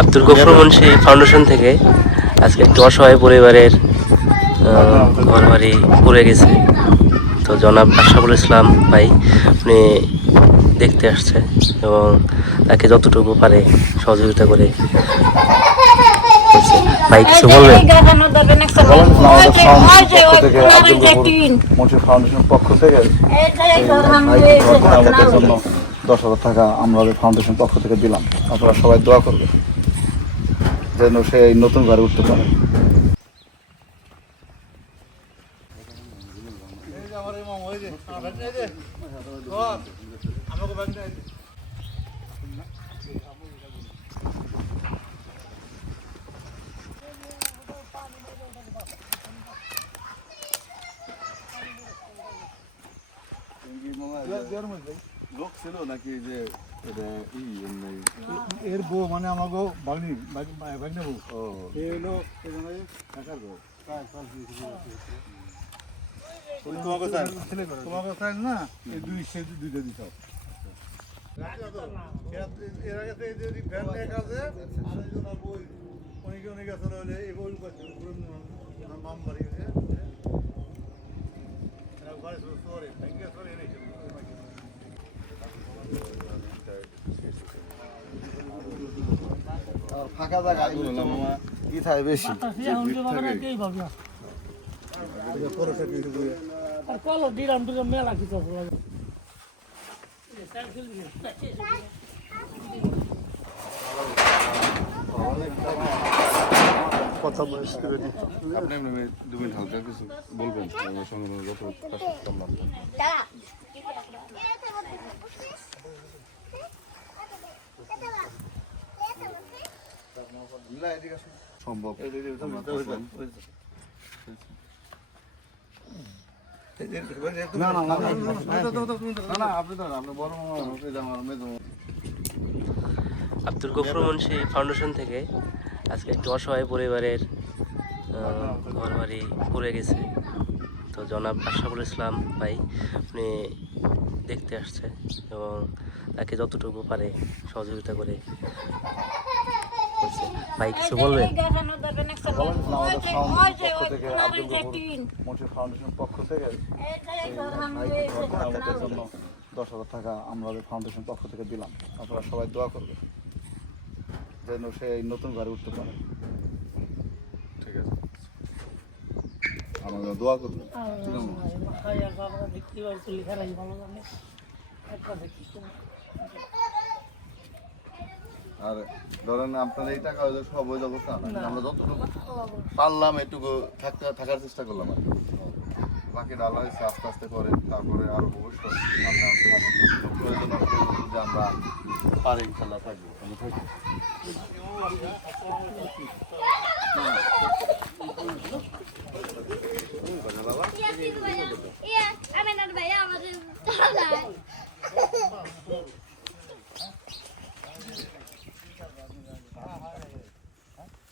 Abdul Gafur Munshi foundation থেকে আজকে একটি অসহায় পরিবারের ঘর বাড়ি পড়ে গেছে। তো জনাব আশরাফুল ইসলাম ভাই উনি দেখতে আসছে এবং তাকে যতটুকু পারে সহযোগিতা করে। ভাই কিছু বলবেন? ফাউন্ডেশনের পক্ষ থেকে 10,000 টাকা আমাদের ফাউন্ডেশন পক্ষ থেকে দিলাম। আপনারা সবাই দোয়া করবেন যেন সে নতুন ঘরে উঠতে পারে। লোক ছিল নাকি যে এর বউ মানে আমাকে বাগনি বাগনি বউ এলো কাকার বউ তোমাকে চাই না এই দুইটা দিত এর আগে যদি ভ্যান এক আছে অনেকে অনেকে আসলে হলে এই বই মাম বাড়ি ফাঁকা জায়গা কি থাকে বেশি মেলা কিছু কথা আপনি 2 মিনিট হালকা কিছু বলবেন আমার সঙ্গে যত কাজ করলাম সম্ভব আব্দুল গফুর মুন্সি ফাউন্ডেশন থেকে আজকে একটি অসহায় পরিবারের ঘর বাড়ি পড়ে গেছে। তো জনাব আশরাফুল ইসলাম ভাই উনি দেখতে আসছে এবং তাকে যতটুকু পারে সহযোগিতা করে। ভাই কিছু বলবেন? ফাউন্ডেশনের পক্ষ থেকে 10,000 টাকা আমাদের ফাউন্ডেশন পক্ষ থেকে দিলাম। আপনারা সবাই দোয়া করবেন যেন সে নতুন ঘরে উঠতে পারে। ঠিক আছে, আমাদের দোয়া করবেন। আর ধরেন আপনার এই টাকা হয়তো সব হয়ে যাবো, আমরা যতটুকু পারলাম এটুকু থাকার চেষ্টা করলাম আর বাকি ডালা হয়েছে আস্তে আস্তে করে। তারপরে আরো ভবিষ্যৎ যে আমরা পারি খেলা থাকবো বাবা।